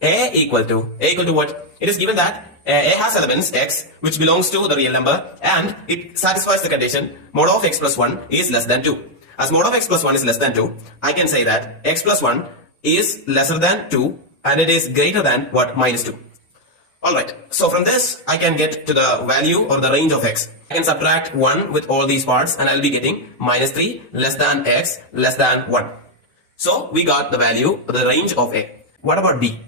A equal to what? It is given that A has elements x which belongs to the real number and it satisfies the condition mod of x plus 1 is less than 2. As mod of x plus 1 is less than 2, I can say that x plus 1 is lesser than 2 and it is greater than what? Minus 2. Alright, so from this I can get to the value or the range of x. I can subtract 1 with all these parts and I'll be getting minus 3 less than x less than 1. So we got the value, the range of A. What about B?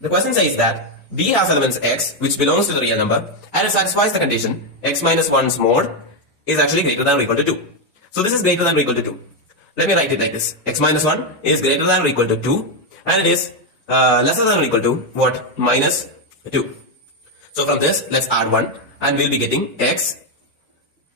The question says that B has elements x which belongs to the real number and it satisfies the condition x minus 1's mod is actually greater than or equal to 2. So this is greater than or equal to 2. Let me write it like this. X minus 1 is greater than or equal to 2 and it is lesser than or equal to what? Minus 2. So from this let's add 1 and we'll be getting x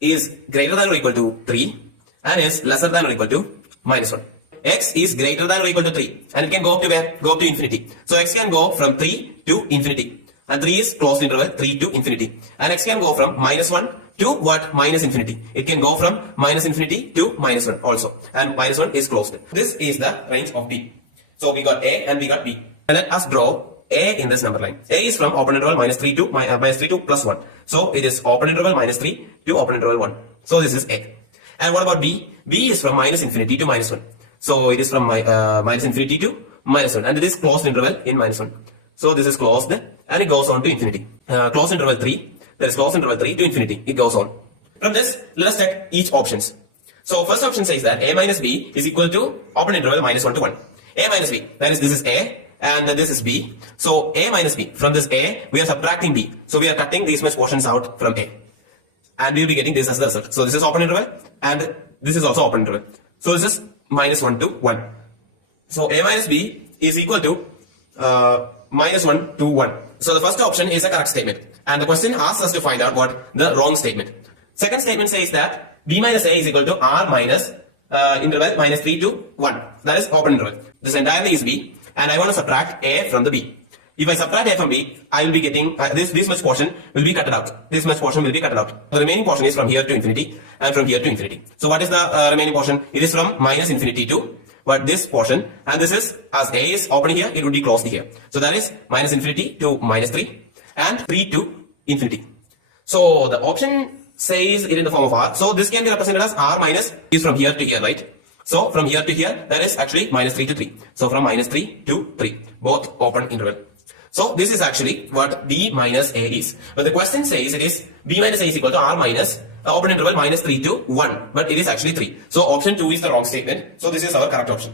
is greater than or equal to 3 and is lesser than or equal to minus 1. X is greater than or equal to 3 and it can go up to where? Go up to infinity. So x can go from 3 to infinity and 3 is closed interval 3 to infinity and x can go from minus 1 to what? Minus infinity. It can go from minus infinity to minus 1 also and minus 1 is closed. This is the range of B. So we got A and we got B. And let us draw A in this number line. A is from open interval minus 3 to plus 1. So it is open interval minus 3 to open interval 1. So this is A. And what about B? B is from minus infinity to minus 1. So it is from minus infinity to minus 1 and it is closed interval in minus 1. So this is closed and it goes on to infinity. Closed interval 3, there is closed interval 3 to infinity. It goes on. From this, let us check each options. So first option says that A minus B is equal to open interval minus 1 to 1. A minus B, that is this is A and this is B. So A minus B, from this A we are subtracting B. So we are cutting these much portions out from A. And we will be getting this as the result. So this is open interval and this is also open interval. So this is minus 1 to 1. So A minus B is equal to minus 1 to 1. So the first option is a correct statement. And the question asks us to find out what the wrong statement. Second statement says that B minus A is equal to R minus interval minus 3 to 1. That is open interval. This entirely is B and I want to subtract A from the B. If I subtract A from B, I will be getting this much portion will be cut out. This much portion will be cut out. The remaining portion is from here to infinity and from here to infinity. So what is the remaining portion? It is from minus infinity to what? This portion, and this is as A is open here, it would be closed here. So that is minus infinity to minus 3 and 3 to infinity. So the option says it in the form of R. So this can be represented as R minus is from here to here, right? So from here to here, that is actually minus 3 to 3. So from minus 3 to 3, both open interval. So this is actually what B minus A is. But the question says it is B minus A is equal to R minus open interval minus 3 to 1. But it is actually 3. So option 2 is the wrong statement. So this is our correct option.